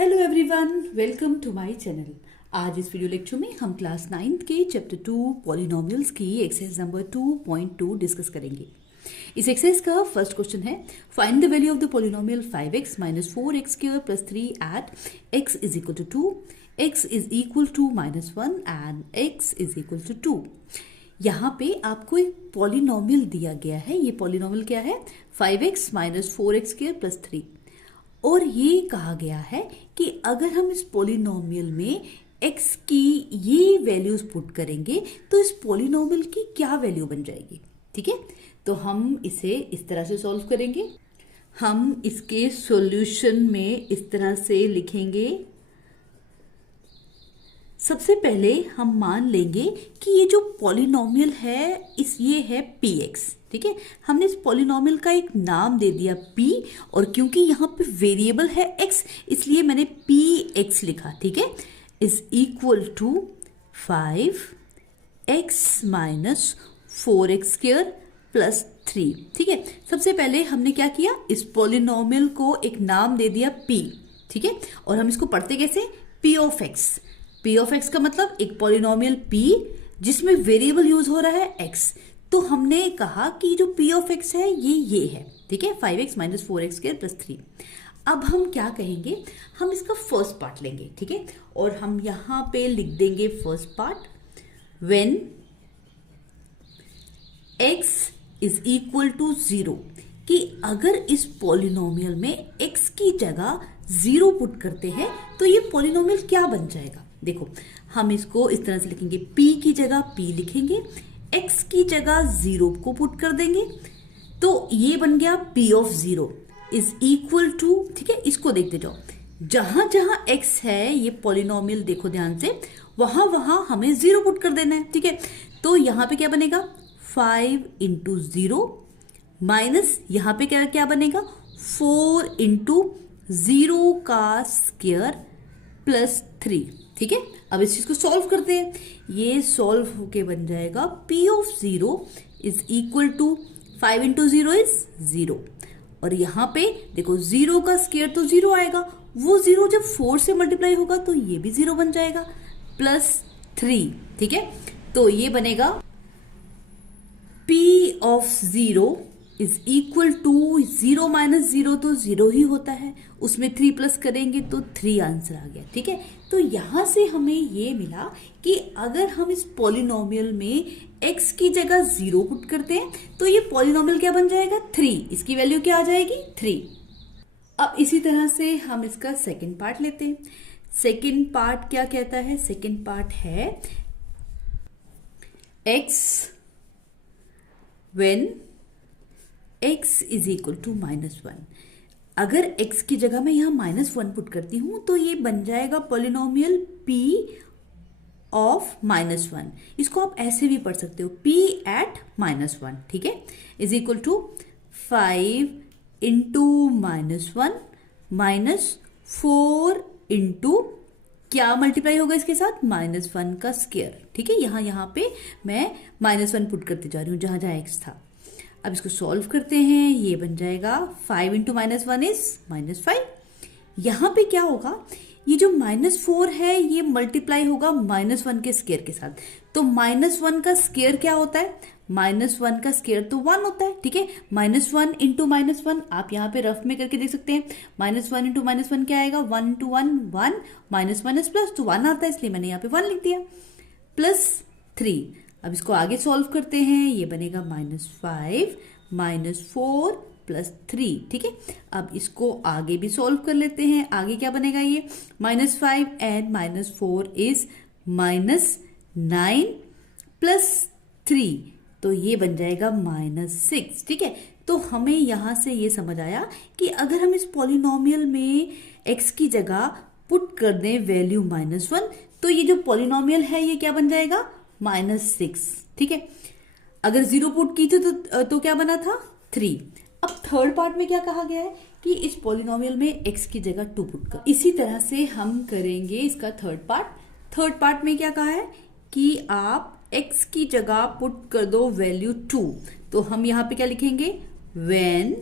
Hello everyone, welcome to my channel. आज इस video lecture में हम क्लास 9th के चैप्टर 2 पॉलिनोमियल्स की एक्सरसाइज नंबर 2.2 डिस्कस करेंगे। इस एक्सरसाइज का फर्स्ट क्वेश्चन है, find the value of the polynomial 5x - 4x square plus 3 at x is equal to 2, x is equal to -1 and x is equal to 2। यहाँ पे आपको एक polynomial दिया गया है। ये पॉलिनोमियल क्या है? 5x - 4x square plus 3। और ये कहा गया है कि अगर हम इस पॉलिनोमियल में x की ये वैल्यूज पुट करेंगे तो इस पॉलिनोमियल की क्या वैल्यू बन जाएगी। ठीक है, तो हम इसे इस तरह से सॉल्व करेंगे। हम इसके सॉल्यूशन में इस तरह से लिखेंगे। सबसे पहले हम मान लेंगे कि ये जो पॉलिनोमियल है ये है px। ठीक है, हमने इस पॉलिनोमियल का एक नाम दे दिया p, और क्योंकि यहाँ पे वेरिएबल है x इसलिए मैंने px लिखा। ठीक है, is equal to 5x - 4x square plus 3। ठीक है, सबसे पहले हमने क्या किया, इस पॉलिनोमियल को एक नाम दे दिया p। ठीक है, और हम इसको पढ़ते कैसे? p ऑफ x। p ऑफ x का मतलब एक पॉलिनोमियल p जिसमें वेरिएबल यूज हो रहा है x। तो हमने कहा कि जो p ऑफ x है ये है। ठीक है, 5x - 4x स्क्वायर प्लस 3। अब हम क्या कहेंगे, हम इसका फर्स्ट पार्ट लेंगे। ठीक है, और हम यहां पे लिख देंगे first part, when x is equal to 0, कि अगर इस पॉलिनोमियल में x की जगह 0 पुट करते हैं तो ये पॉलिनोमियल क्या बन जाएगा। देखो, हम इसको इस तरह से लिखेंगे, p की जगह p लिखेंगे, x की जगह 0 को पुट कर देंगे तो ये बन गया p of 0 is equal to. ठीक है, इसको देखते जाओ, जहां जहां x है ये पॉलिनोमियल, देखो ध्यान से, वहां वहां हमें 0 पुट कर देना है। ठीक है, तो यहां पे क्या बनेगा, 5 इंटू 0 माइनस यहां पे क्या क्या बनेगा, 4 इंटू 0 का स्क्वायर प्लस 3। ठीक है, अब इस चीज को सॉल्व करते हैं। ये सॉल्व होके बन जाएगा p of 0 is equal to 5 into 0 is 0, और यहां पे देखो 0 का स्क्वायर तो 0 आएगा, वो 0 जब 4 से मल्टीप्लाई होगा तो ये भी 0 बन जाएगा, प्लस 3। ठीक है, तो ये बनेगा p of 0 is equal to 0 minus 0 तो 0 ही होता है, उसमें 3 प्लस करेंगे तो 3 आंसर आ गया। ठीक है, तो यहां से हमें ये मिला कि अगर हम इस पॉलिनोमियल में x की जगह 0 पुट करते हैं तो ये पॉलिनोमियल क्या बन जाएगा, 3। इसकी वैल्यू क्या आ जाएगी, 3। अब इसी तरह से हम इसका सेकेंड पार्ट लेते हैं। सेकेंड पार्ट क्या कहता है, सेकेंड पार्ट है x when x is equal to -1। अगर x की जगह मैं यहां -1 पुट करती हूं तो ये बन जाएगा पॉलिनोमियल p ऑफ -1। इसको आप ऐसे भी पढ़ सकते हो, p एट -1। ठीक है, is equal to 5 into -1 minus 4 into क्या मल्टीप्लाई होगा इसके साथ, -1 का स्क्वायर। ठीक है, यहां पे मैं -1 पुट करते जा रही हूं जहां जहां x था। अब इसको सॉल्व करते हैं, ये बन जाएगा 5 इंटू -1 इज -5। यहां पे क्या होगा, ये जो -4 है ये मल्टीप्लाई होगा -1 के स्क्वायर के साथ। तो -1 का स्क्वायर क्या होता है, -1 का स्क्वायर तो 1 होता है। ठीक है, -1 इंटू -1 आप यहाँ पे रफ में करके देख सकते हैं। -1 इंटू -1 क्या आएगा, 1 इंटू 1 1, -1 इज प्लस तो 1 आता है, इसलिए मैंने यहाँ पे 1 लिख दिया, प्लस 3। अब इसको आगे सॉल्व करते हैं, ये बनेगा -5 -4 प्लस 3। ठीक है, अब इसको आगे भी सॉल्व कर लेते हैं। आगे क्या बनेगा, ये -5 एंड -4 इज -9 प्लस 3, तो ये बन जाएगा -6। ठीक है, तो हमें यहां से ये समझ आया कि अगर हम इस पॉलिनोमियल में x की जगह पुट कर दें वैल्यू -1 तो ये जो पॉलिनोमियल है ये क्या बन जाएगा, -6। ठीक है, अगर 0 पुट की थी तो क्या बना था, 3। अब थर्ड पार्ट में क्या कहा गया है कि इस पॉलिनोमियल में x की जगह 2 पुट कर। इसी तरह से हम करेंगे इसका थर्ड पार्ट। थर्ड पार्ट में क्या कहा है कि आप x की जगह पुट कर दो वैल्यू 2। तो हम यहां पे क्या लिखेंगे, when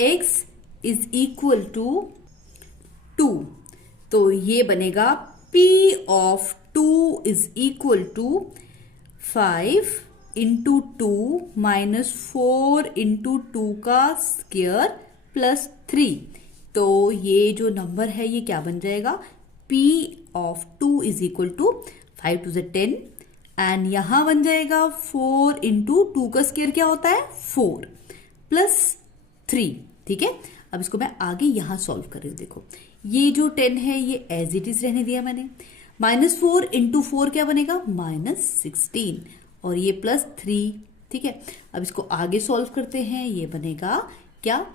x is equal to 2। तो ये बनेगा P of 2 is equal to 5 into 2 minus 4 into 2 का स्क्वायर प्लस 3। तो ये जो नंबर है ये क्या बन जाएगा, P of 2 is equal to 5 two 10 and यहां बन जाएगा 4 इंटू 2 का स्क्वायर क्या होता है 4 प्लस 3। ठीक है, अब इसको मैं आगे यहां सॉल्व कर रही हूं। देखो ये जो 10 है ये एज इट इज रहने दिया मैंने, माइनस 4 इंटू 4 क्या बनेगा -16 और ये प्लस 3। ठीक है, अब इसको आगे सॉल्व करते हैं, ये बनेगा क्या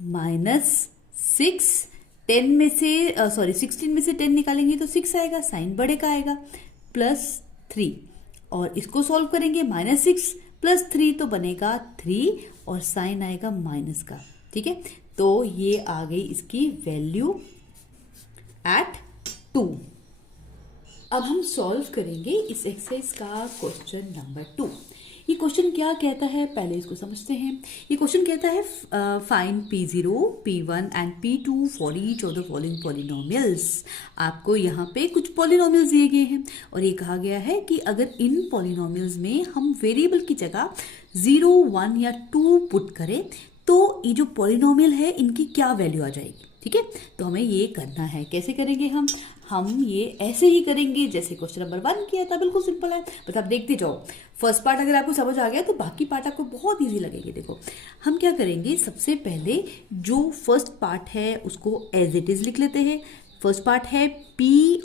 -6, 10 में से 16 में से 10 निकालेंगे तो 6 आएगा, साइन बड़े का आएगा, प्लस 3 और इसको सॉल्व करेंगे -6 प्लस 3 तो बनेगा 3 और साइन आएगा माइनस का। ठीक है, तो ये आ गई इसकी वैल्यू एट 2। अब हम सॉल्व करेंगे इस एक्सरसाइज का क्वेश्चन नंबर 2। ये क्वेश्चन क्या कहता है पहले इसको समझते हैं। ये क्वेश्चन कहता है find P0, P1 and P2 for each of the following polynomials. आपको यहाँ पे कुछ पॉलिनोमियल्स दिए गए हैं और ये कहा गया है कि अगर इन पॉलिनोमियल्स में हम वेरिएबल की जगह 0, 1 या 2 पुट करें तो ये जो पॉलिनोमियल है इनकी क्या वैल्यू आ जाएगी। ठीक है, तो हमें ये करना है। कैसे करेंगे हम ये ऐसे ही करेंगे जैसे क्वेश्चन नंबर 1 किया था, बिल्कुल सिंपल है, बस आप देखते जाओ। फर्स्ट पार्ट अगर आपको समझ आ गया तो बाकी पार्ट आपको बहुत इजी लगेंगे। देखो हम क्या करेंगे, सबसे पहले जो फर्स्ट पार्ट है उसको एज इट इज लिख लेते हैं। फर्स्ट पार्ट है P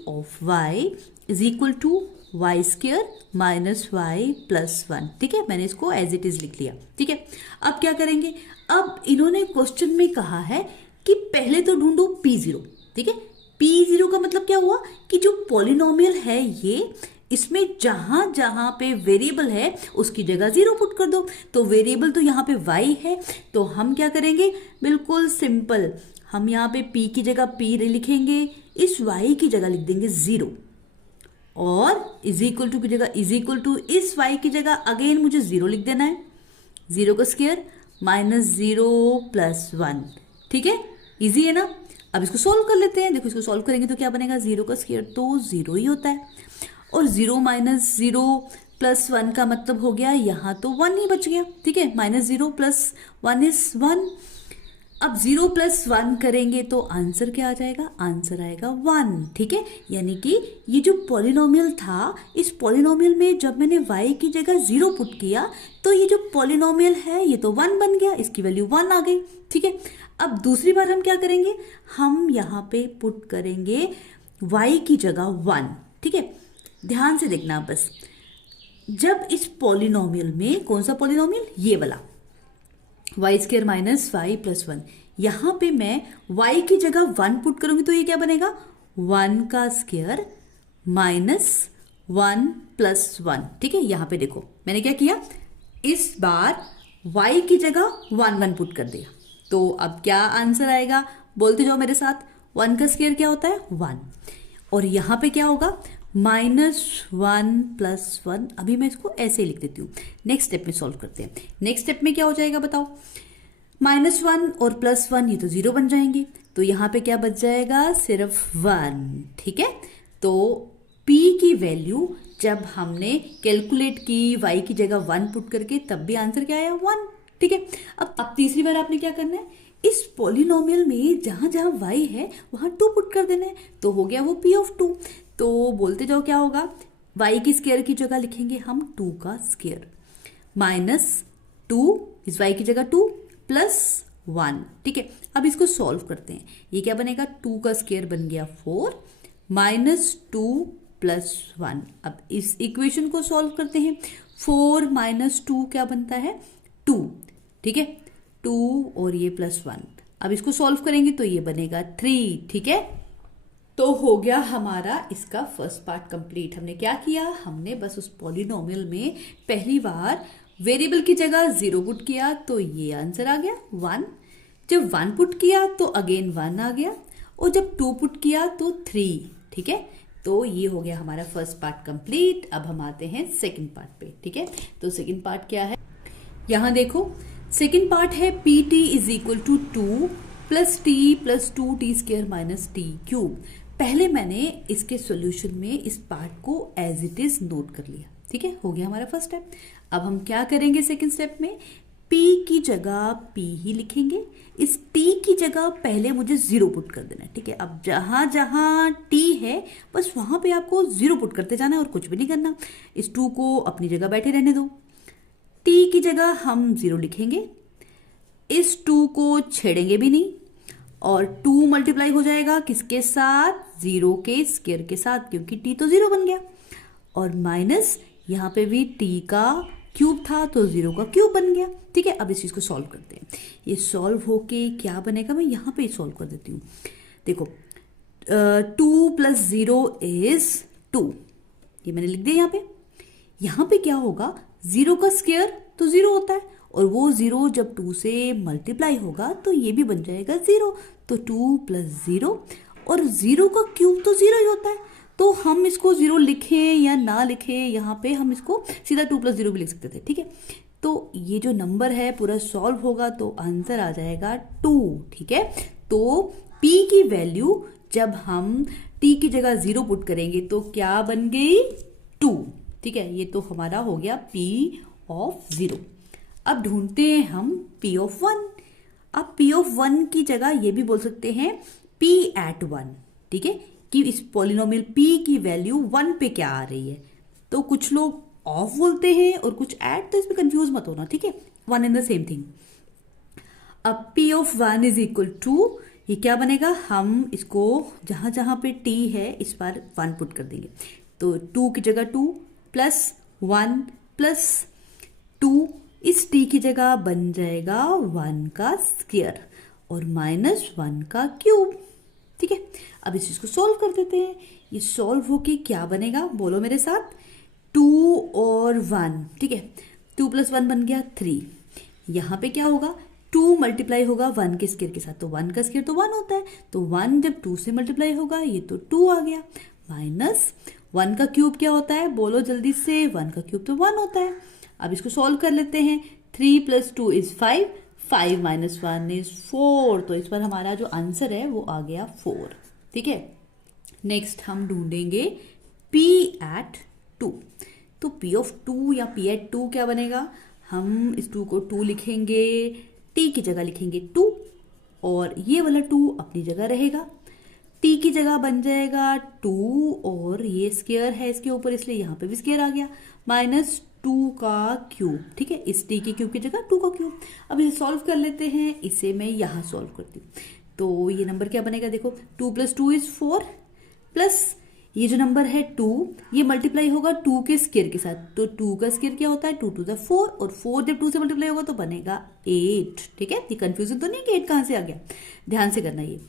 of y is equal to y square minus y plus 1। ठीक है, मैंने इसको एज इट इज लिख लिया। ठीक है, अब क्या करेंगे, अब इन्होंने क्वेश्चन में कहा है कि पहले तो ढूंढो P0। ठीक है, P0 का मतलब क्या हुआ कि जो पॉलिनोमियल है ये, इसमें जहां जहां पे वेरिएबल है उसकी जगह 0 पुट कर दो। तो वेरिएबल तो यहाँ पे y है, तो हम क्या करेंगे, बिल्कुल सिंपल, हम यहाँ पे P की जगह P लिखेंगे, इस y की जगह लिख देंगे 0 और इज इक्वल टू की जगह इज इक्वल टू, इस y की जगह अगेन मुझे 0 लिख देना है, 0 का स्क्वायर -0 प्लस 1। ठीक है, इजी है ना। अब इसको सोल्व कर लेते हैं। देखो इसको सोल्व करेंगे तो क्या बनेगा, 0 का स्क्वायर तो 0 ही होता है और 0 माइनस 0 प्लस 1 का मतलब हो गया यहाँ तो 1 ही बच गया। ठीक है, -0 प्लस 1 इज 1। अब 0 प्लस 1 करेंगे तो आंसर क्या आ जाएगा, आंसर आएगा 1। ठीक है, यानी कि ये जो पॉलिनोमियल था, इस पॉलिनोमियल में जब मैंने y की जगह 0 पुट किया तो ये जो पॉलिनोमियल है ये तो 1 बन गया, इसकी वैल्यू 1 आ गई। ठीक है, अब दूसरी बार हम क्या करेंगे, हम यहाँ पे पुट करेंगे y की जगह 1। ठीक है, ध्यान से देखना बस, जब इस पॉलिनोमियल में, कौन सा पॉलिनोमियल, ये वाला y square minus y plus 1, यहां पे मैं y की जगह 1 पुट करूंगी तो ये क्या बनेगा, 1 का स्क्वायर माइनस 1 प्लस 1। ठीक है, यहां पे देखो मैंने क्या किया, इस बार y की जगह 1 1 पुट कर दिया, तो अब क्या आंसर आएगा, बोलते जाओ मेरे साथ, 1 का स्क्वायर क्या होता है 1 और यहां पे क्या होगा -1 प्लस 1। अभी मैं इसको ऐसे लिख देती हूँ, नेक्स्ट स्टेप में सॉल्व करते हैं। नेक्स्ट स्टेप में क्या हो जाएगा बताओ, -1 और प्लस 1 ये तो 0 बन जाएंगे, तो यहाँ पे क्या बच जाएगा, सिर्फ 1। ठीक है, तो P की वैल्यू जब हमने कैलकुलेट की y की जगह 1 पुट करके, तब भी आंसर क्या आया 1। ठीक है, अब तीसरी बार आपने क्या करना है, इस पॉलिनोमियल में जहां जहां y है वहां 2 पुट कर देना है, तो हो गया वो P ऑफ 2। तो बोलते जाओ क्या होगा, y की स्क्वायर की जगह लिखेंगे हम 2 का स्क्वायर -2, इस y की जगह 2 प्लस 1। ठीक है, अब इसको सॉल्व करते हैं, ये क्या बनेगा, 2 का स्क्वायर बन गया 4 -2 प्लस 1। अब इस इक्वेशन को सॉल्व करते हैं, 4 - 2 क्या बनता है 2। ठीक है, 2 और ये प्लस 1, अब इसको सॉल्व करेंगे तो ये बनेगा 3। ठीक है, तो हो गया हमारा इसका फर्स्ट पार्ट कंप्लीट। हमने क्या किया, हमने बस उस पॉलिनोमियल में पहली बार वेरिएबल की जगह 0 पुट किया तो ये आंसर आ गया 1, जब 1 पुट किया तो अगेन 1 आ गया और जब 2 पुट किया तो 3। ठीक है, तो ये हो गया हमारा फर्स्ट पार्ट कंप्लीट। अब हम आते हैं सेकंड पार्ट पे। ठीक है, तो सेकंड पार्ट क्या है, यहां देखो सेकंड पार्ट है PT is equal to 2 plus t plus 2t square minus t cube. पहले मैंने इसके सॉल्यूशन में इस पार्ट को एज इट इज नोट कर लिया, ठीक है, हो गया हमारा फर्स्ट स्टेप। अब हम क्या करेंगे सेकंड स्टेप में, p की जगह p ही लिखेंगे, इस t की जगह पहले मुझे 0 पुट कर देना है, ठीक है। अब जहां जहां t है बस वहां पे आपको 0 पुट करते जाना है और कुछ भी नहीं करना। इस 2 को अपनी जगह बैठे रहने दो, t की जगह हम 0 लिखेंगे, इस 2 को छेड़ेंगे भी नहीं और 2 मल्टीप्लाई हो जाएगा किसके साथ, 0 के स्क्वायर के साथ, क्योंकि t तो 0 बन गया, और माइनस यहाँ पे भी t का क्यूब था तो 0 का क्यूब बन गया, ठीक है। अब इस चीज को सॉल्व करते हैं, ये सॉल्व होके क्या बनेगा, मैं यहाँ पे सॉल्व कर देती हूँ। देखो 2 + 0 इज 2, ये मैंने लिख दिया यहाँ पे क्या होगा, 0 का स्क्वायर तो 0 होता है, और वो 0 जब 2 से मल्टीप्लाई होगा तो ये भी बन जाएगा 0, तो 2 + 0, और 0 का क्यूब तो 0 ही होता है, तो हम इसको 0 लिखें या ना लिखें, यहाँ पे हम इसको सीधा 2 + 0 भी लिख सकते थे, ठीक है। तो ये जो नंबर है पूरा सॉल्व होगा तो आंसर आ जाएगा 2, ठीक है। तो p की वैल्यू जब हम t की जगह 0 पुट करेंगे तो क्या बन गई, 2, ठीक है। ये तो हमारा हो गया p of 0। अब ढूंढते हैं हम p of 1। अब p of 1 की जगह ये भी बोल सकते हैं p at 1, ठीक है, कि इस पॉलिनोमियल p की वैल्यू 1 पे क्या आ रही है। तो कुछ लोग ऑफ बोलते हैं और कुछ एट, तो इसमें कंफ्यूज मत होना, ठीक है, one in the same thing. अब p of 1 is equal to, ये क्या बनेगा, हम इसको जहां जहां पे t है इस बार 1 पुट कर देंगे, तो 2 की जगह 2 + 1 + 2, इस t की जगह बन जाएगा 1 का स्क्वायर और -1 का क्यूब, ठीक है। अब इस चीज को सॉल्व कर देते हैं, ये सॉल्व होके क्या बनेगा, बोलो मेरे साथ, 2 और 1, ठीक है, 2 + 1 बन गया 3, यहाँ पे क्या होगा, 2 मल्टीप्लाई होगा 1 के स्क्वायर के साथ, तो 1 का स्क्वायर तो 1 होता है, तो 1 जब 2 से मल्टीप्लाई होगा ये तो 2 आ गया, -1 का क्यूब क्या होता है, बोलो जल्दी से, 1 का क्यूब तो 1 होता है। अब इसको सॉल्व कर लेते हैं, 3 + 2 इज 5, 5 - 1 इज 4, तो इस पर हमारा जो आंसर है वो आ गया 4, ठीक है। नेक्स्ट हम ढूंढेंगे p at 2, तो p of 2 या p at 2 क्या बनेगा, हम इस 2 को 2 लिखेंगे, t की जगह लिखेंगे 2, और ये वाला 2 अपनी जगह रहेगा, t की जगह बन जाएगा 2, और ये स्क्वायर है इसके ऊपर इसलिए यहाँ पे भी स्क्वायर आ गया, -2 का क्यूब, ठीक है, इस t के क्यूब की जगह 2 का क्यूब। अब इसे सॉल्व कर लेते हैं, इसे मैं यहाँ सॉल्व करती हूँ, तो ये नंबर क्या बनेगा, देखो 2 + 2 इज 4, प्लस ये जो नंबर है 2, ये मल्टीप्लाई होगा 2 के स्क्वायर के साथ, तो 2 का स्क्वायर क्या होता है, 2 × 4, और 4 जब 2 से मल्टीप्लाई होगा तो बनेगा 8, ठीक है। ये कंफ्यूजन तो नहीं कि 8 कहाँ से आ गया, ध्यान से करना ये।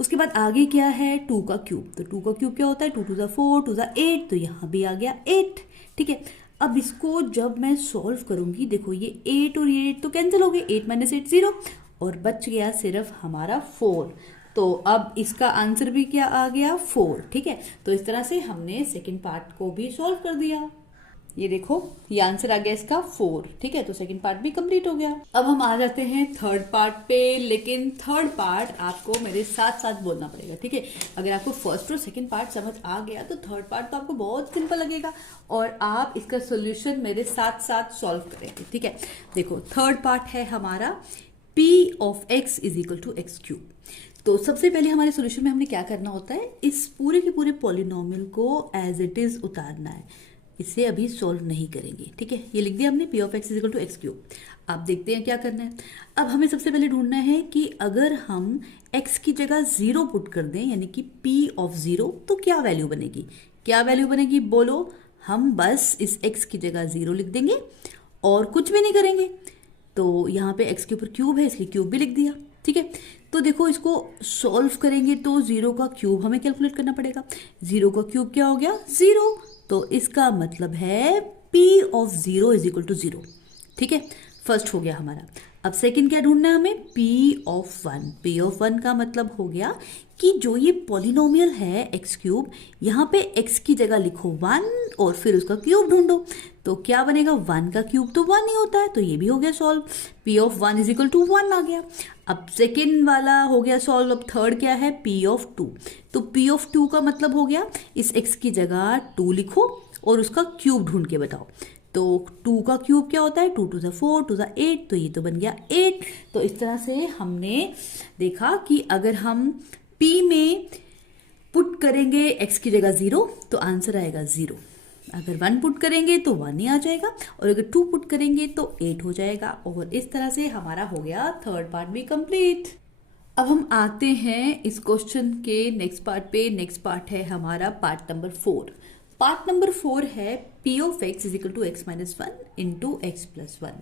उसके बाद आगे क्या है, 2 का क्यूब, तो 2 का क्यूब क्या होता है, 2 × 4, 2 × 8, तो यहाँ भी आ गया 8, ठीक है। अब इसको जब मैं सॉल्व करूंगी, देखो ये 8 और ये 8 तो कैंसिल हो गए, 8 - 8 0, और बच गया सिर्फ हमारा 4, तो अब इसका आंसर भी क्या आ गया, 4, ठीक है। तो इस तरह से हमने सेकंड पार्ट को भी सॉल्व कर दिया, ये देखो ये आंसर आ गया इसका 4, ठीक है। तो सेकंड पार्ट भी कंप्लीट हो गया। अब हम आ जाते हैं थर्ड पार्ट पे, लेकिन थर्ड पार्ट आपको मेरे साथ साथ बोलना पड़ेगा, ठीक है। अगर आपको फर्स्ट और सेकंड पार्ट समझ आ गया तो थर्ड पार्ट तो आपको बहुत सिंपल लगेगा और आप इसका सोल्यूशन मेरे साथ साथ सॉल्व करेंगे, ठीक है। देखो थर्ड पार्ट है हमारा p of x = x³। तो सबसे पहले हमारे सॉल्यूशन में हमने क्या करना होता है, इस पूरे के पूरे पॉलिनोमियल को एज इट इज उतारना है, इसे अभी सॉल्व नहीं करेंगे, ठीक है। ये लिख दिया हमने p of x = x³। आप देखते हैं क्या करना है। अब हमें सबसे पहले ढूंढना है कि अगर हम x की जगह 0 पुट कर दें, यानी कि p of 0, तो क्या वैल्यू बनेगी, क्या वैल्यू बनेगी बोलो। हम बस इस x की जगह 0 लिख देंगे और कुछ भी नहीं करेंगे, तो यहाँ पे x के ऊपर क्यूब है इसलिए क्यूब भी लिख दिया, ठीक है। तो देखो इसको सॉल्व करेंगे तो 0 का क्यूब हमें कैलकुलेट करना पड़ेगा, 0 का क्यूब क्या हो गया 0, तो इसका मतलब है p of 0 = 0, ठीक है। फर्स्ट हो गया हमारा। अब सेकंड क्या ढूंढना है हमें, p of 1। p of 1 का मतलब हो गया कि जो ये पॉलिनोमियल है एक्स क्यूब, यहाँ पे एक्स की जगह लिखो 1 और फिर उसका क्यूब ढूंढो। तो क्या बनेगा, 1 का क्यूब तो 1 ही होता है, तो ये भी हो गया सॉल्व। p ऑफ 1 इज इक्वल टू 1 आ गया। अब सेकेंड वाला हो गया सॉल्व। अब थर्ड क्या है, p ऑफ 2। तो p ऑफ 2 का मतलब हो गया इस x की जगह 2 लिखो और उसका क्यूब ढूंढ के बताओ। तो 2 का क्यूब क्या होता है, 2 टू द 4 टू द 8, तो ये तो बन गया 8। तो इस तरह से हमने देखा कि अगर हम p में पुट करेंगे x की जगह 0 तो आंसर आएगा 0। अगर 1 पुट करेंगे तो 1 ही आ जाएगा, और अगर 2 पुट करेंगे तो 8 हो जाएगा। और इस तरह से हमारा हो गया थर्ड पार्ट भी कंप्लीट। अब हम आते हैं इस क्वेश्चन के नेक्स्ट पार्ट पे। नेक्स्ट पार्ट है हमारा पार्ट नंबर 4। पार्ट नंबर 4 है p ऑफ x is equal to x minus 1 into x plus 1।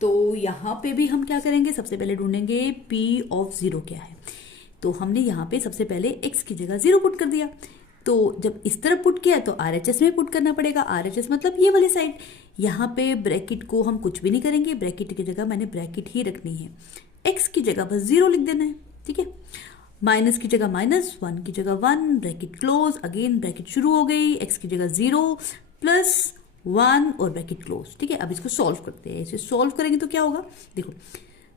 तो यहाँ पे भी हम क्या करेंगे, सबसे पहले ढूंढेंगे p ऑफ 0 क्या है। तो हमने यहाँ पे सबसे पहले x की जगह 0 पुट कर दिया। तो जब इस तरफ पुट किया तो RHS में पुट करना पड़ेगा। RHS मतलब ये वाली साइड। यहाँ पे ब्रैकेट को हम कुछ भी नहीं करेंगे, ब्रैकेट की जगह मैंने ब्रैकेट ही रखनी है। x की जगह बस 0 लिख देना है, ठीक है। माइनस की जगह माइनस, 1 की जगह 1, ब्रैकेट क्लोज, अगेन ब्रैकेट शुरू हो गई, x की जगह 0 प्लस 1 और ब्रैकेट क्लोज, ठीक है। अब इसको सॉल्व करते हैं। इसे सॉल्व करेंगे तो क्या होगा, देखो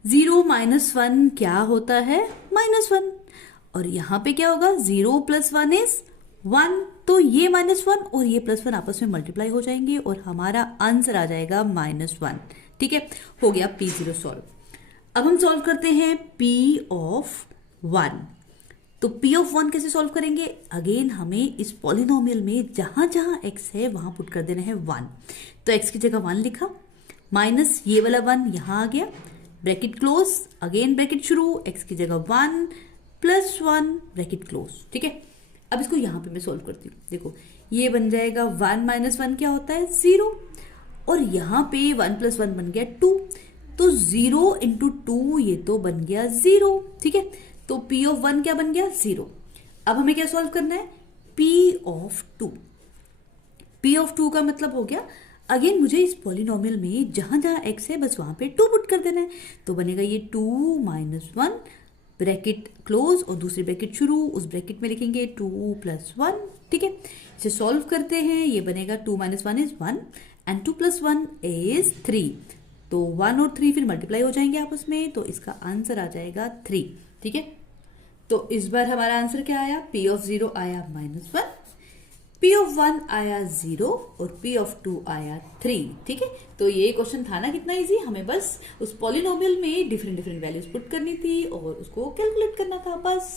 0 माइनस 1 क्या होता है, -1। और यहाँ पे क्या होगा, 0 प्लस 1 इज 1। तो ये -1 और ये +1 आपस में मल्टीप्लाई हो जाएंगे और हमारा आंसर आ जाएगा -1, ठीक है। हो गया p0 सॉल्व। अब हम सॉल्व करते हैं p ऑफ 1। तो p ऑफ 1 कैसे सॉल्व करेंगे, अगेन हमें इस पॉलिनोमियल में जहां जहां x है वहां पुट कर देना है 1। तो x की जगह 1 लिखा, माइनस ये वाला 1 यहां आ गया, ब्रैकेट क्लोज, अगेन ब्रैकेट शुरू, x की जगह 1 प्लस 1 ब्रैकेट क्लोज, ठीक है। अब इसको यहां पे मैं सॉल्व करती हूँ। देखो ये बन जाएगा 1 माइनस 1 क्या होता है, 0। और यहाँ पे 1 प्लस 1 बन गया 2। तो 0 इंटू 2 ये तो बन गया 0, ठीक है। तो p ऑफ 1 क्या बन गया, 0। अब हमें क्या सॉल्व करना है, p ऑफ 2। p ऑफ 2 का मतलब हो गया, अगेन मुझे इस पॉलिनोमियल में जहां जहां x है बस वहां पे 2 पुट कर देना है। तो बनेगा ये 2 माइनस 1 ब्रैकेट क्लोज और दूसरी ब्रैकेट शुरू, उस ब्रैकेट में लिखेंगे 2 प्लस 1, ठीक है। इसे सॉल्व करते हैं, ये बनेगा 2 minus 1 is 1 and 2 plus 1 is 3। तो 1 और 3 फिर मल्टीप्लाई हो जाएंगे आपस में, तो इसका आंसर आ जाएगा 3, ठीक है। तो इस बार हमारा आंसर क्या आया, p ऑफ 0 आया -1, p ऑफ 1 आया 0 और p ऑफ 2 आया 3, ठीक है। तो ये क्वेश्चन था ना कितना इजी, हमें बस उस पॉलिनोमियल में डिफरेंट डिफरेंट वैल्यूज पुट करनी थी और उसको कैलकुलेट करना था बस।